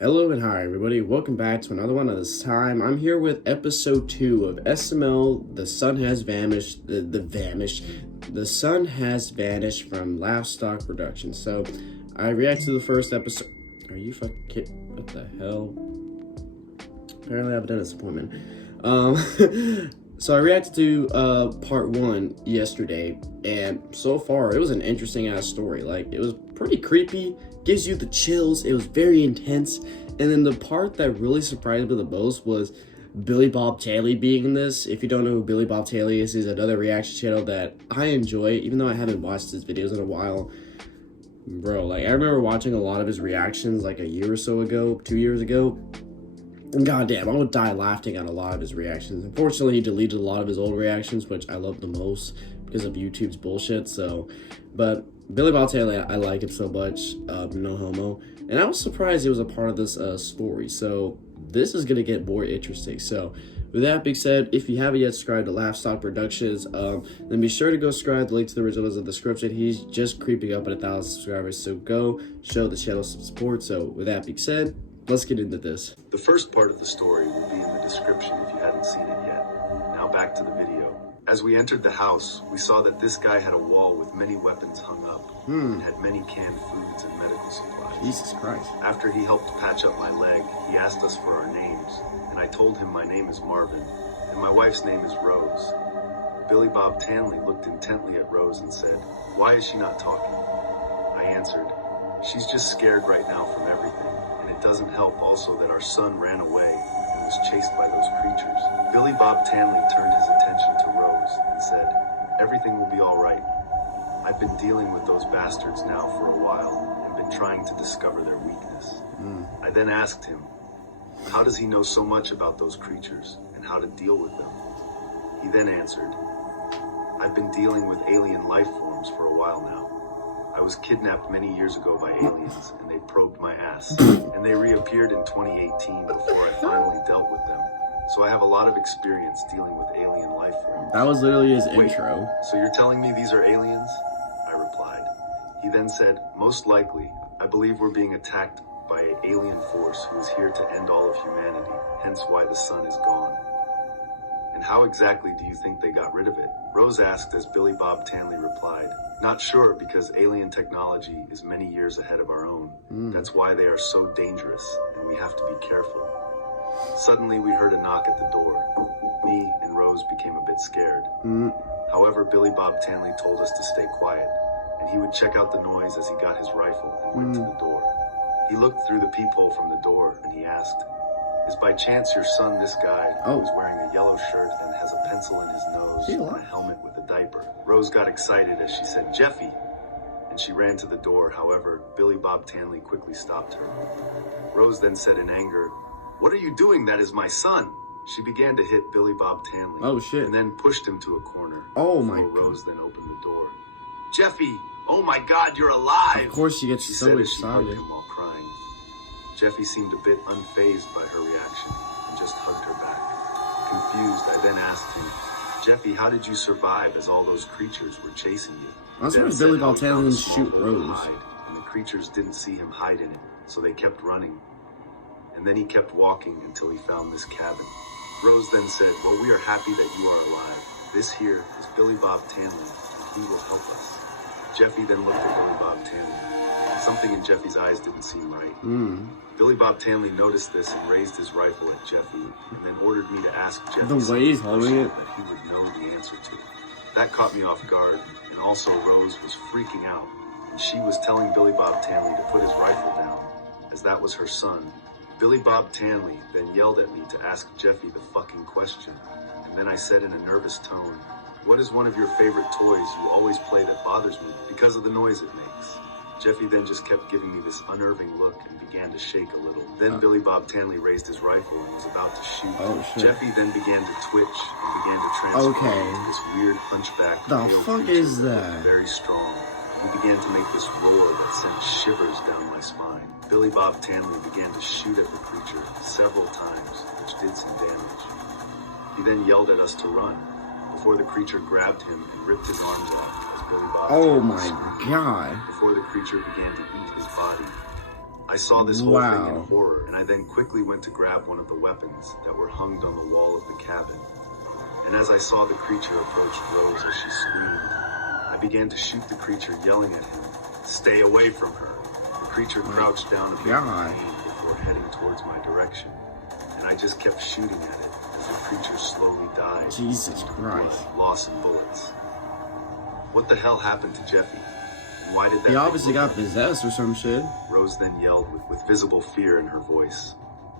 Hello and hi everybody, welcome back to another one of this time. I'm here with episode 2 of SML, The Sun Has Vanished, The Sun Has Vanished from Livestock Production. So, I reacted to the first episode. Are you fucking kidding? What the hell? Apparently I have a dentist appointment. So I reacted to part 1 yesterday, and so far it was an interesting ass story. Like, it was pretty creepy, gives you the chills, it was very intense, and then the part that really surprised me the most was Billy Bob Taylor being in this. If you don't know who Billy Bob Taylor is, he's another reaction channel that I enjoy, even though I haven't watched his videos in a while. Bro, like, I remember watching a lot of his reactions like a year or so ago, 2 years ago. And goddamn, I would die laughing at a lot of his reactions. Unfortunately, he deleted a lot of his old reactions, which I love the most because of YouTube's bullshit. So, but Billy Bob Taylor, I like him so much. No homo. And I was surprised he was a part of this story. So this is gonna get more interesting. So with that being said, if you haven't yet subscribed to Livestock Productions, then be sure to go subscribe. The link to the original is in the description. He's just creeping up at 1,000 subscribers. So go show the channel some support. So with that being said, let's get into this. The first part of the story will be in the description if you hadn't seen it yet. Now back to the video. As we entered the house, we saw that this guy had a wall with many weapons hung up and had many canned foods and medical supplies. Jesus Christ. After he helped patch up my leg, he asked us for our names, and I told him my name is Marvin, and my wife's name is Rose. Billy Bob Tanley looked intently at Rose and said, "Why is she not talking?" I answered, "She's just scared right now from everything. It doesn't help also that our son ran away and was chased by those creatures." Billy Bob Tanley turned his attention to Rose and said, "Everything will be all right. I've been dealing with those bastards now for a while and been trying to discover their weakness." I then asked him, how does he know so much about those creatures and how to deal with them? He then answered, "I've been dealing with alien life forms for a while now. I was kidnapped many years ago by aliens, and they probed my ass, and they reappeared in 2018 before I finally dealt with them. So I have a lot of experience dealing with alien life forms." That was literally his Wait, intro. so you're telling me these are aliens? I replied. He then said, "Most likely, I believe we're being attacked by an alien force who is here to end all of humanity, hence why the sun is gone." "And how exactly do you think they got rid of it?" Rose asked as Billy Bob Tanley replied, "Not sure, because alien technology is many years ahead of our own. That's why they are so dangerous, and we have to be careful." Suddenly we heard a knock at the door. Me and Rose became a bit scared. However, Billy Bob Tanley told us to stay quiet, and he would check out the noise as he got his rifle and went to the door. He looked through the peephole from the door and he asked, "Is by chance your son this guy who is wearing a yellow shirt and has a pencil in his nose and a helmet with a diaper?" Rose got excited as she said, "Jeffy," and she ran to the door. However, Billy Bob Tanley quickly stopped her. Rose then said in anger, "What are you doing? That is my son." She began to hit Billy Bob Tanley. Oh shit. And then pushed him to a corner. Oh my God. God. Rose then opened the door. "Jeffy, oh my God, you're alive!" Of course she gets She so said as she hugged excited. him while crying. Jeffy seemed a bit unfazed by her reaction and just hugged her back. Confused, I then asked him, "Jeffy, how did you survive as all those creatures were chasing you?" I'm Then surprised said Billy how Bob he Taylor found a didn't small shoot hole to Rose. hide, and the creatures didn't see him hide in it, so they kept running. And then he kept walking until he found this cabin. Rose then said, "Well, we are happy that you are alive. This here is Billy Bob Tanley, and he will help us." Jeffy then looked at Billy Bob Tanley. Something in Jeffy's eyes didn't seem right. Billy Bob Tanley noticed this and raised his rifle at Jeffy, and then ordered me to ask Jeffy The way he's holding it. that he would know the answer to. That caught me off guard, and also Rose was freaking out, and she was telling Billy Bob Tanley to put his rifle down, as that was her son. Billy Bob Tanley then yelled at me to ask Jeffy the fucking question, and then I said in a nervous tone, "What is one of your favorite toys you always play that bothers me because of the noise it makes?" Jeffy then just kept giving me this unnerving look and began to shake a little. Then Billy Bob Tanley raised his rifle and was about to shoot. Oh, shit. Jeffy then began to twitch and began to transform into this weird hunchback. The male fuck creature is that? Very strong. He began to make this roar that sent shivers down my spine. Billy Bob Tanley began to shoot at the creature several times, which did some damage. He then yelled at us to run, before the creature grabbed him and ripped his arms off as Billy Bob Oh Tanley my screamed. God. Before the creature began to eat his body. I saw this whole thing in Wow. horror, and I then quickly went to grab one of the weapons that were hung on the wall of the cabin. And as I saw the creature approach Rose as she screamed, I began to shoot the creature, yelling at him, "Stay away from her." The creature crouched down a bit in God. pain before heading towards my direction, and I just kept shooting at it as the creature slowly died. Jesus Christ. Loss in bullets. What the hell happened to Jeffy? And why did that He thing obviously look got like possessed or some shit. Rose then yelled with visible fear in her voice.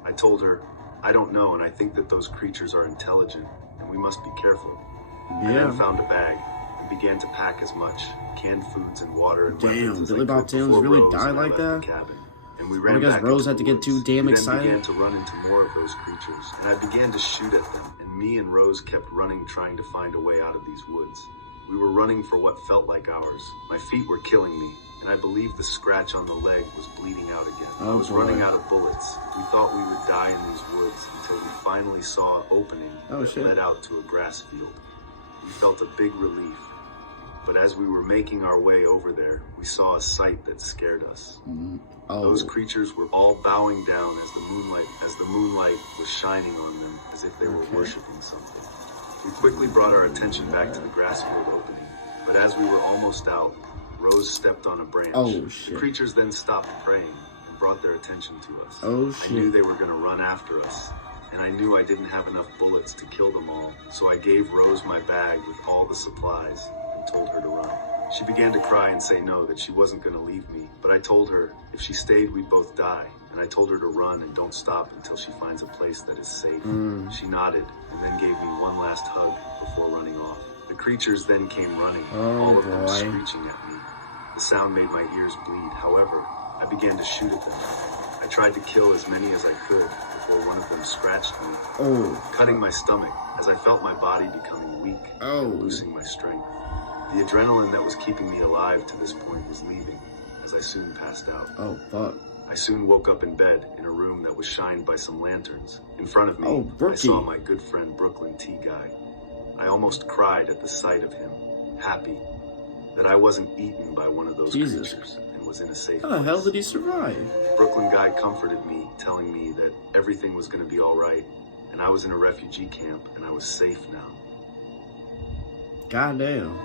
I told her, "I don't know, and I think that those creatures are intelligent, and we must be careful." I Yeah. then found a bag and began to pack as much canned foods and water and Damn, weapons as Billy I Bob could Taylor's before really Rose died and I like left that? the cabin. And we ran because back Rose into had the to get woods. too damn We excited? then began to run into more of those creatures, and I began to shoot at them, and me and Rose kept running, trying to find a way out of these woods. We were running for what felt like hours. My feet were killing me, and I believe the scratch on the leg was bleeding out again. I Oh, was boy. running out of bullets. We thought we would die in these woods until we finally saw an opening Oh, that shit. led out to a grass field. We felt a big relief. But as we were making our way over there, we saw a sight that scared us. Oh. Those creatures were all bowing down as the moonlight was shining on them, as if they were Okay. worshiping something. We quickly brought our attention back to the grass field opening, but as we were almost out, Rose stepped on a branch. Oh, shit. The creatures then stopped praying and brought their attention to us. Oh, I knew shit. they were going to run after us, and I knew I didn't have enough bullets to kill them all, so I gave Rose my bag with all the supplies and told her to run. She began to cry and say no, that she wasn't going to leave me, but I told her if she stayed, we'd both die, and I told her to run and don't stop until she finds a place that is safe. She nodded and then gave me one last hug before running off. The creatures then came running, Oh, all of them boy. screeching at me. The sound made my ears bleed. However, I began to shoot at them. I tried to kill as many as I could before one of them scratched me, Oh. cutting my stomach as I felt my body becoming weak Oh. and losing my strength. The adrenaline that was keeping me alive to this point was leaving as I soon passed out. Oh, fuck. I soon woke up in bed in a room that was shined by some lanterns. In front of me, Oh, I Brookie. saw my good friend Brooklyn T. Guy. I almost cried at the sight of him, happy that I wasn't eaten by one of those Jesus. creatures and was in a safe How the hell place. did he survive? Brooklyn Guy comforted me, telling me that everything was going to be all right, and I was in a refugee camp and I was safe now. Goddamn.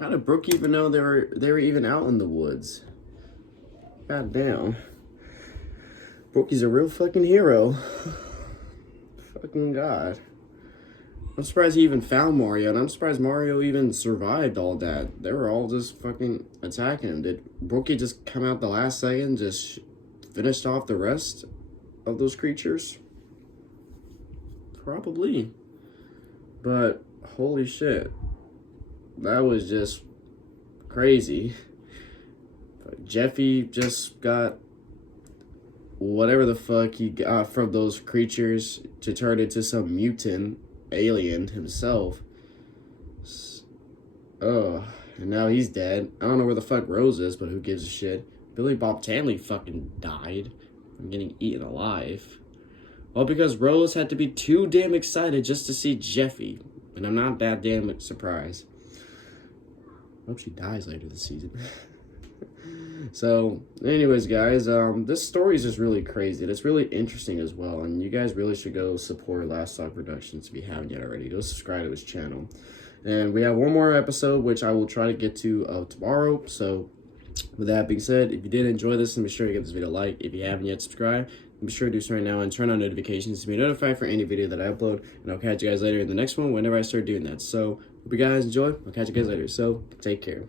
How did Brooke even know they were even out in the woods? Goddamn. Brookie's a real fucking hero. Fucking God. I'm surprised he even found Mario, and I'm surprised Mario even survived all that. They were all just fucking attacking him. Did Brookie just come out the last second, just finished off the rest of those creatures? Probably. But, holy shit. That was just crazy. Jeffy just got whatever the fuck he got from those creatures to turn into some mutant alien himself. Oh, and now he's dead. I don't know where the fuck Rose is, but who gives a shit? Billy Bob Tanley fucking died from getting eaten alive. Well, because Rose had to be too damn excited just to see Jeffy. And I'm not that damn surprised. I hope she dies later this season. So, anyways, guys, this story is just really crazy. And it's really interesting as well. And you guys really should go support Last Talk Productions if you haven't yet already. Go subscribe to his channel. And we have one more episode, which I will try to get to tomorrow. So, with that being said, if you did enjoy this, then be sure to give this video a like. If you haven't yet subscribed, be sure to do so right now and turn on notifications to be notified for any video that I upload. And I'll catch you guys later in the next one whenever I start doing that. So, hope you guys enjoy. I'll catch you guys later. So, take care.